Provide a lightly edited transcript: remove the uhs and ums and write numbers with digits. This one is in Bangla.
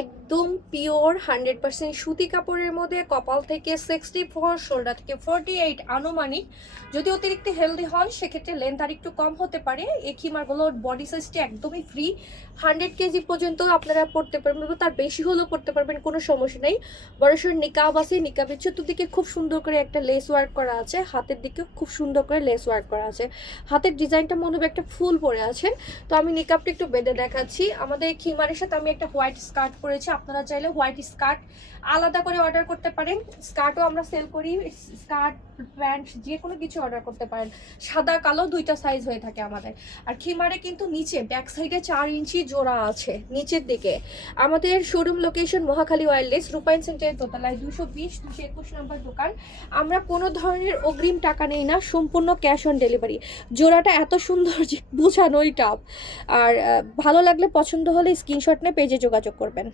একদম পিওর 100% সুতি কাপড়ের মধ্যে কপাল থেকে 64, শোল্ডার থেকে 48 আনুমানিক। যদি অতিরিক্ত হেলদি হন সেক্ষেত্রে লেন্থ আর একটু কম হতে পারে। এই খিমারগুলোর বডি সাইজটি একদমই ফ্রি, 100 কেজি পর্যন্ত আপনারা পড়তে পারবেন, তার বেশি হলেও পড়তে পারবেন, কোনো সমস্যা নেই। বড়সড় নিকাব আছে, নিকাবের চতুর্দিকে খুব সুন্দর করে একটা লেস ওয়ার্ক করা আছে, হাতের দিকে খুব সুন্দর করে লেস ওয়ার্ক করা আছে। হাতের ডিজাইনটা মনে হবে একটা ফুল পরে আছেন। তো আমি নিকাবটা একটু বেঁধে দেখাচ্ছি। আমাদের খিমারের সাথে আমি একটা হোয়াইট স্কার্ট পরেছি, আপনারা চাইলে হোয়াইট স্কার্ট আলাদা করে অর্ডার করতে পারেন। স্কার্টও আমরা সেল করি, স্কার্ট প্যান্ট যে কোনো কিছু অর্ডার করতে পারেন। সাদা কালো দুইটা সাইজ হয়ে থাকে আমাদের। আর খিমারে কিন্তু নিচে ব্যাক সাইডে 4 ইঞ্চি জোড়া আছে নিচের দিকে। আমাদের শোরুম লোকেশন মহাখালী ওয়্যারলেস, রূপায়ণ সেন্টারের দোতলায় 220-221 নম্বর দোকান। আমরা কোনো ধরনের অগ্রিম টাকা নেই না, সম্পূর্ণ ক্যাশ অন ডেলিভারি। জোড়াটা এত সুন্দর যে বোঝানোই টাফ। আর ভালো লাগলে, পছন্দ হলে স্ক্রিনশট নিয়ে পেজে যোগাযোগ করবেন।